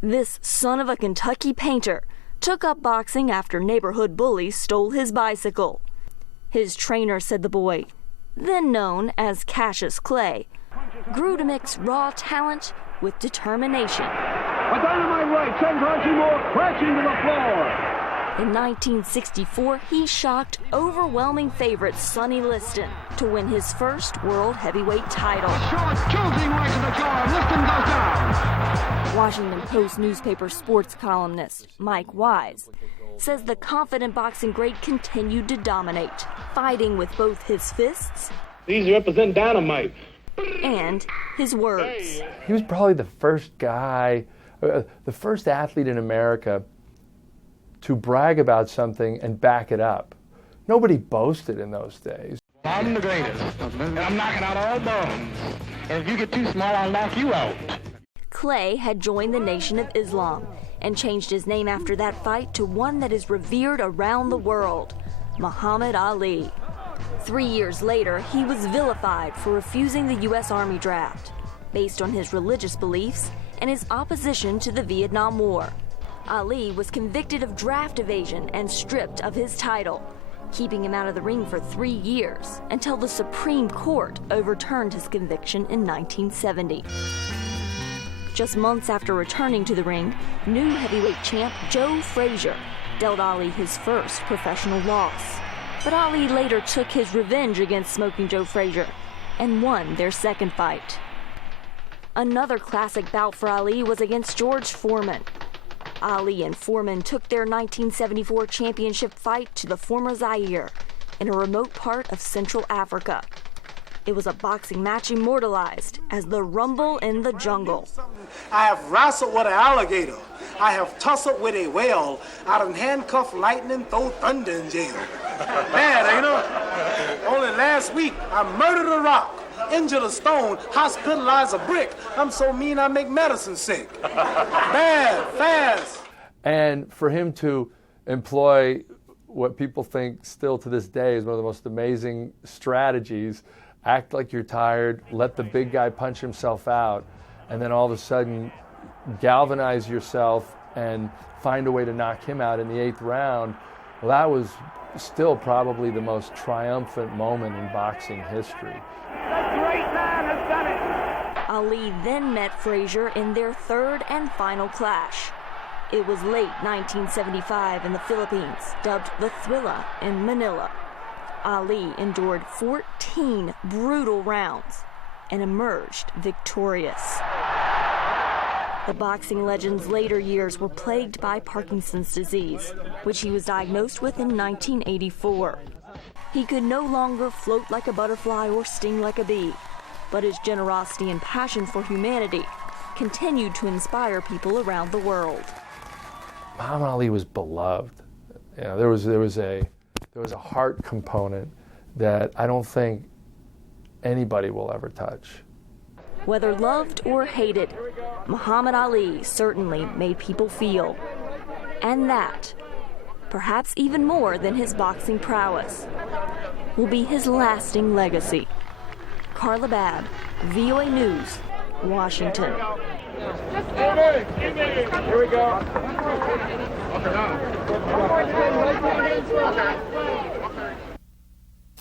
This son of a Kentucky painter took up boxing after neighborhood bullies stole his bicycle. His trainer said the boy, then known as Cassius Clay, grew to mix raw talent with determination. A dynamite right sends Archie Moore crashing to the floor. In 1964, he shocked overwhelming favorite Sonny Liston to win his first world heavyweight title. A short choking right to the jaw. Liston goes down. Washington Post newspaper sports columnist Mike Wise says the confident boxing great continued to dominate, fighting with both his fists. These represent dynamite. And his words. He was probably the first guy, the first athlete in America to brag about something and back it up. Nobody boasted in those days. I'm the greatest, and I'm knocking out all bones. And if you get too small, I'll knock you out. Clay had joined the Nation of Islam and changed his name after that fight to one that is revered around the world, Mohamed Ali. 3 years later, he was vilified for refusing the U.S. Army draft, based on his religious beliefs and his opposition to the Vietnam War. Ali was convicted of draft evasion and stripped of his title, keeping him out of the ring for 3 years until the Supreme Court overturned his conviction in 1970. Just months after returning to the ring, new heavyweight champ Joe Frazier dealt Ali his first professional loss. But Ali later took his revenge against Smoking Joe Frazier and won their second fight. Another classic bout for Ali was against George Foreman. Ali and Foreman took their 1974 championship fight to the former Zaire in a remote part of Central Africa. It was a boxing match immortalized as the Rumble in the Jungle. I have wrestled with an alligator. I have tussled with a whale. I done handcuffed lightning, throw thunder in jail. Bad, ain't it? Only last week, I murdered a rock, injured a stone, hospitalized a brick. I'm so mean I make medicine sick. Bad, fast. And for him to employ what people think still to this day is one of the most amazing strategies, act like you're tired, let the big guy punch himself out, and then all of a sudden galvanize yourself and find a way to knock him out in the 8th round. Well, that was still probably the most triumphant moment in boxing history. The great man has done it. Ali then met Frazier in their third and final clash. It was late 1975 in the Philippines, dubbed the Thrilla in Manila. Ali endured 14 brutal rounds and emerged victorious. The boxing legend's later years were plagued by Parkinson's disease, which he was diagnosed with in 1984. He could no longer float like a butterfly or sting like a bee, but his generosity and passion for humanity continued to inspire people around the world. Muhammad Ali was beloved. You know, there was a heart component that I don't think anybody will ever touch. Whether loved or hated, Muhammad Ali certainly made people feel. And that, perhaps even more than his boxing prowess, will be his lasting legacy. Carla Babb, VOA News, Washington. Here we go.